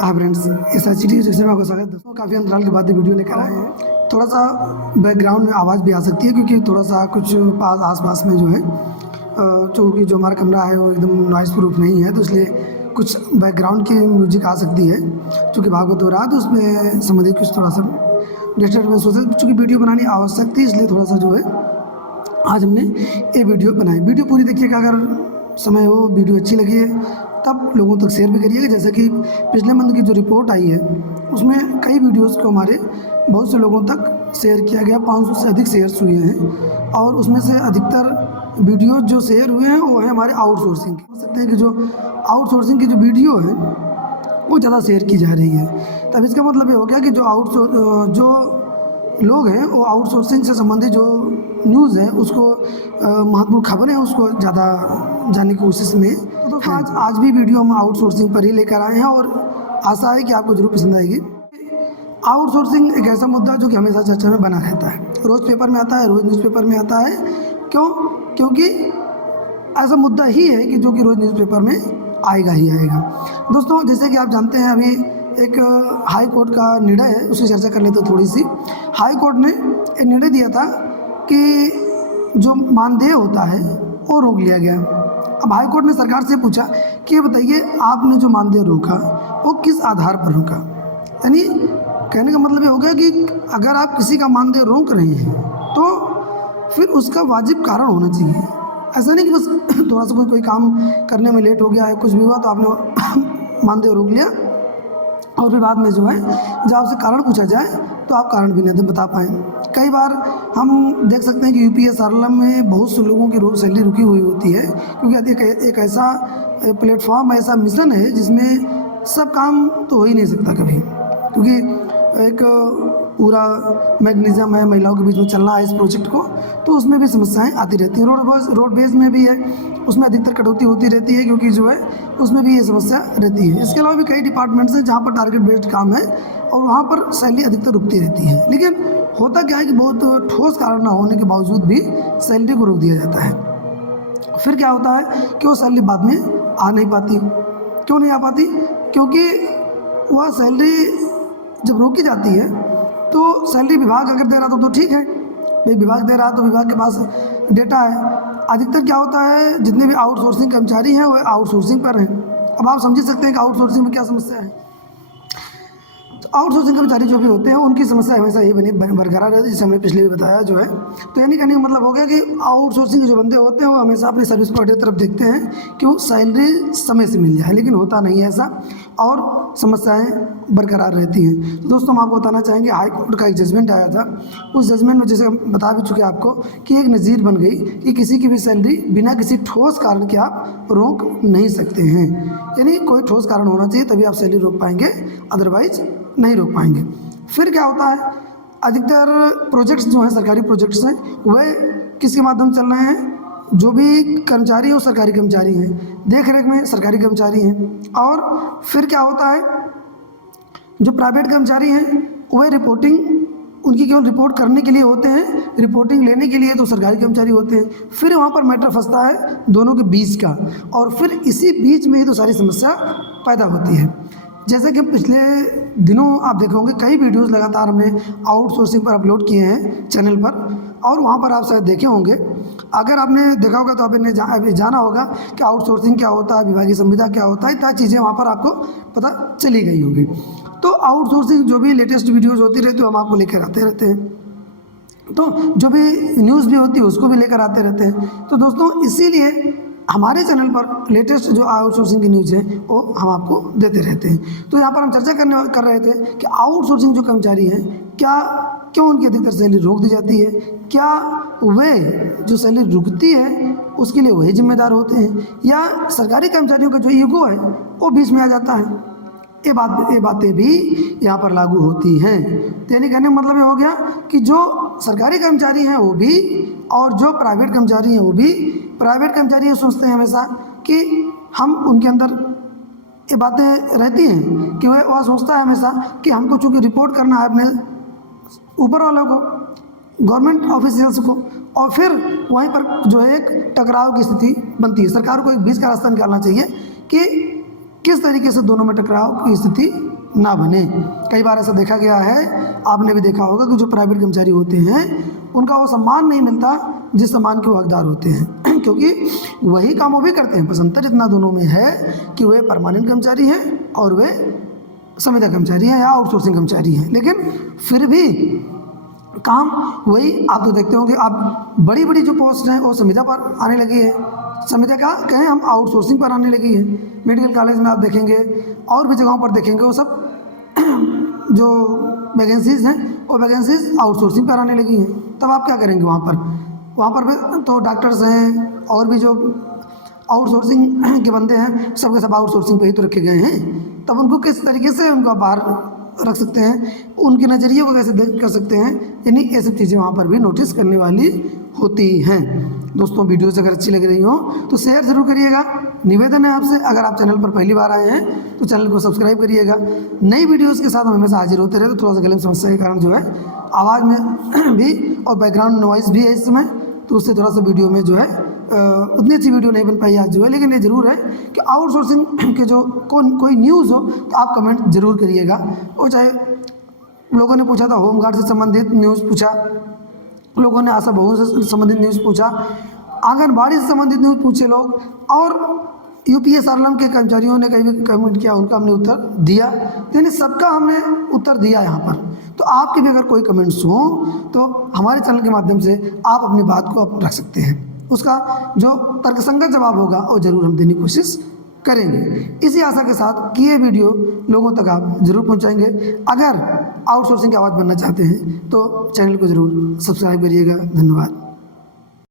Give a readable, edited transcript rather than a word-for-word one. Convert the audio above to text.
हाँ फ्रेंड्स, इस HD session में आपका स्वागत है। दोस्तों काफ़ी अंतराल के बाद ये वीडियो लेकर आए हैं। थोड़ा सा बैकग्राउंड में आवाज़ भी आ सकती है क्योंकि थोड़ा सा कुछ आस-पास में जो है क्योंकि जो हमारा कमरा है वो एकदम नॉइस प्रूफ नहीं है, तो इसलिए कुछ बैकग्राउंड की म्यूजिक आ सकती है। चूँकि भागवत हो रहा है तो उसमें संबंधित कुछ थोड़ा सा डिस्टर्बेंस हो सकती है। चूँकि वीडियो बनानी आवश्यक थी इसलिए थोड़ा सा जो है आज हमने ये वीडियो बनाई। वीडियो पूरी देखिएगा, अगर समय हो वीडियो अच्छी लगी है तब लोगों तक शेयर भी करिएगा। जैसे कि पिछले मंथ की जो रिपोर्ट आई है उसमें कई वीडियोस को हमारे बहुत से लोगों तक शेयर किया गया, 500 से अधिक शेयर्स हुए हैं और उसमें से अधिकतर वीडियोस जो शेयर हुए हैं वो है हमारे आउटसोर्सिंग के। समझ सकते हैं कि जो आउटसोर्सिंग की जो वीडियो है वो ज़्यादा शेयर की जा रही है। तब इसका मतलब ये हो गया कि जो लोग हैं वो आउटसोर्सिंग से संबंधित जो न्यूज़ है उसको महत्वपूर्ण खबरें हैं उसको ज़्यादा जानने की कोशिश में। तो आज भी वीडियो हम आउटसोर्सिंग पर ही लेकर आए हैं और आशा है कि आपको जरूर पसंद आएगी। आउटसोर्सिंग एक ऐसा मुद्दा जो कि हमेशा चर्चा में बना रहता है, रोज़ पेपर में आता है, रोज़ न्यूज़पेपर में आता है। क्योंकि ऐसा मुद्दा ही है कि जो कि रोज़ न्यूज़पेपर में आएगा ही आएगा। दोस्तों जैसे कि आप जानते हैं अभी एक हाई कोर्ट का निर्णय है, उसकी चर्चा कर लेते हैं थोड़ी सी। हाई कोर्ट ने एक निर्णय दिया था कि जो मानदेय होता है वो रोक लिया गया। अब हाई कोर्ट ने सरकार से पूछा कि ये बताइए आपने जो मानदेय रोका वो किस आधार पर रोका। यानी कहने का मतलब ये हो गया कि अगर आप किसी का मानदेय रोक रहे हैं तो फिर उसका वाजिब कारण होना चाहिए। ऐसा नहीं कि बस थोड़ा सा कोई काम करने में लेट हो गया है, कुछ भी हुआ तो आपने मानदेय रोक लिया और फिर बाद में जो है जब आपसे कारण पूछा जाए तो आप कारण भी नहीं बता पाएँ। कई बार हम देख सकते हैं कि यूपीएस आरएलएम में बहुत से लोगों की रोज सैलरी रुकी हुई होती है क्योंकि एक ऐसा प्लेटफॉर्म, ऐसा मिशन है जिसमें सब काम तो हो ही नहीं सकता कभी, क्योंकि एक पूरा मैकेनिज़्म है महिलाओं के बीच में चलना है इस प्रोजेक्ट को, तो उसमें भी समस्याएं आती रहती हैं। रोड बेस में भी है, उसमें अधिकतर कटौती होती रहती है क्योंकि जो है उसमें भी ये समस्या रहती है। इसके अलावा भी कई डिपार्टमेंट्स हैं जहाँ पर टारगेट बेस्ड काम है और वहाँ पर सैलरी अधिकतर रुकती रहती है। लेकिन होता क्या है कि बहुत ठोस कारण न होने के बावजूद भी सैलरी को रोक दिया जाता है। फिर क्या होता है कि वो सैलरी बाद में आ नहीं पाती। क्यों नहीं आ पाती? क्योंकि वह सैलरी जब रोकी जाती है तो सैलरी विभाग अगर दे रहा तो ठीक है, भाई विभाग दे रहा तो विभाग के पास डेटा है। अधिकतर क्या होता है जितने भी आउटसोर्सिंग कर्मचारी हैं वो आउटसोर्सिंग पर हैं। अब आप समझ सकते हैं कि आउटसोर्सिंग में क्या समस्या है। आउटसोर्सिंग कर्मचारी जो भी होते हैं उनकी समस्या हमेशा ये बरकरार रहती है, जैसे हमने पिछले भी बताया जो है। तो यानी कहने का मतलब हो गया कि आउटसोर्सिंग के जो बंदे होते हैं वो हमेशा अपनी सर्विस प्रोवाइडर की तरफ देखते हैं कि वो सैलरी समय से मिल जाए, लेकिन होता नहीं है ऐसा और समस्याएं बरकरार रहती हैं। तो दोस्तों हम आपको बताना चाहेंगे हाई कोर्ट का एक जजमेंट आया था। उस जजमेंट में जैसे हम बता भी चुके आपको कि एक नज़ीर बन गई कि किसी की भी सैलरी बिना किसी ठोस कारण के आप रोक नहीं सकते हैं। यानी कोई ठोस कारण होना चाहिए तभी आप सैलरी रोक पाएंगे, अदरवाइज नहीं रोक पाएंगे। फिर क्या होता है, अधिकतर प्रोजेक्ट्स जो हैं सरकारी प्रोजेक्ट्स हैं वह किसके माध्यम चल रहे हैं, जो भी कर्मचारी हैं वो सरकारी कर्मचारी हैं, देख रेख में सरकारी कर्मचारी हैं। और फिर क्या होता है जो प्राइवेट कर्मचारी हैं वह रिपोर्टिंग उनकी केवल रिपोर्ट करने के लिए होते हैं, रिपोर्टिंग लेने के लिए तो सरकारी कर्मचारी होते हैं। फिर वहाँ पर मैटर फंसता है दोनों के बीच का और फिर इसी बीच में ही तो सारी समस्या पैदा होती है। जैसे कि पिछले दिनों आप देखे होंगे कई वीडियोस लगातार हमने आउटसोर्सिंग पर अपलोड किए हैं चैनल पर और वहाँ पर आप शायद देखे होंगे। अगर आपने देखा होगा तो आपने जाना होगा कि आउटसोर्सिंग क्या होता है, विभागीय संविदा क्या होता है, इत्यादि चीज़ें वहाँ पर आपको पता चली गई होगी। तो आउटसोर्सिंग जो भी लेटेस्ट वीडियोज़ होती रहती है हम आपको लेकर आते रहते हैं, तो जो भी न्यूज़ भी होती है उसको भी लेकर आते रहते हैं। तो दोस्तों इसीलिए हमारे चैनल पर लेटेस्ट जो आउटसोर्सिंग की न्यूज़ है वो हम आपको देते रहते हैं। तो यहाँ पर हम चर्चा कर रहे थे कि आउटसोर्सिंग जो कर्मचारी हैं क्यों उनकी अधिकतर सैलरी रोक दी जाती है, क्या वे जो सैलरी रुकती है उसके लिए वही जिम्मेदार होते हैं या सरकारी कर्मचारियों का जो ईगो है वो बीच में आ जाता है। ये बातें भी यहाँ पर लागू होती हैं। तो यानी कहने का मतलब ये हो गया कि जो सरकारी कर्मचारी हैं वो भी और जो प्राइवेट कर्मचारी हैं वो भी। प्राइवेट कर्मचारी ये सोचते हैं हमेशा कि हम उनके अंदर ये बातें रहती हैं कि वह सोचता है हमेशा कि हमको चूँकि रिपोर्ट करना है अपने ऊपर वालों को, गवर्नमेंट ऑफिशियल्स को, और फिर वहीं पर जो है एक टकराव की स्थिति बनती है। सरकार को एक बीच का रास्ता निकालना चाहिए कि किस तरीके से दोनों में टकराव की स्थिति ना बने। कई बार ऐसा देखा गया है, आपने भी देखा होगा कि जो प्राइवेट कर्मचारी होते हैं उनका वो सम्मान नहीं मिलता जिस सम्मान के वो हकदार होते हैं क्योंकि वही काम वो भी करते हैं, बस अंतर इतना दोनों में है कि वे परमानेंट कर्मचारी हैं और वे संविदा कर्मचारी हैं या आउटसोर्सिंग कर्मचारी हैं, लेकिन फिर भी काम वही। आप तो देखते होंगे, आप बड़ी बड़ी जो पोस्ट हैं वो संविदा पर आने लगी है, संविदा का कहें हम आउटसोर्सिंग पर आने लगी है। मेडिकल कॉलेज में आप देखेंगे और भी जगहों पर देखेंगे, वो सब जो वैकेंसीज़ हैं वो वैकेंसीज आउटसोर्सिंग पर आने लगी हैं। तब आप क्या करेंगे वहाँ पर भी तो डॉक्टर्स हैं और भी जो आउटसोर्सिंग के बंदे हैं सबके सब आउटसोर्सिंग पे ही तो रखे गए हैं। तब उनको किस तरीके से उनको बाहर रख सकते हैं, उनके नज़रिए को कैसे कर सकते हैं, यानी ये सब चीज़ें वहाँ पर भी नोटिस करने वाली होती हैं। दोस्तों, वीडियोज़ अगर अच्छी लग रही हो तो शेयर ज़रूर करिएगा। निवेदन है आपसे, अगर आप चैनल पर पहली बार आए हैं तो चैनल को सब्सक्राइब करिएगा। नई वीडियोज़ के साथ हम हमेशा हाजिर होते रहे, तो थोड़ा सा गले में समस्या के कारण जो है आवाज़ में भी और बैकग्राउंड नॉइज़ भी है इस समय, तो उससे थोड़ा सा वीडियो में जो है उतनी अच्छी वीडियो नहीं बन पाई आज जो है। लेकिन ये ज़रूर है कि आउटसोर्सिंग के जो कोई न्यूज़ हो तो आप कमेंट ज़रूर करिएगा। वो चाहे लोगों ने पूछा था होमगार्ड से संबंधित न्यूज़ पूछा, लोगों ने आशा बहुओं से संबंधित न्यूज़ पूछा, आंगनबाड़ी से संबंधित न्यूज़ पूछे लोग, और यूपीएसआरएलएम के कर्मचारियों ने कहीं भी कमेंट किया, उनका हमने उत्तर दिया, यानी सबका हमने उत्तर दिया यहाँ पर। तो आपके भी अगर कोई कमेंट्स हों तो हमारे चैनल के माध्यम से आप अपनी बात को रख सकते हैं, उसका जो तर्कसंगत जवाब होगा वो ज़रूर हम देने की कोशिश करेंगे। इसी आशा के साथ कि ये वीडियो लोगों तक आप ज़रूर पहुंचाएंगे। अगर आउटसोर्सिंग की आवाज़ बनना चाहते हैं तो चैनल को ज़रूर सब्सक्राइब करिएगा। धन्यवाद।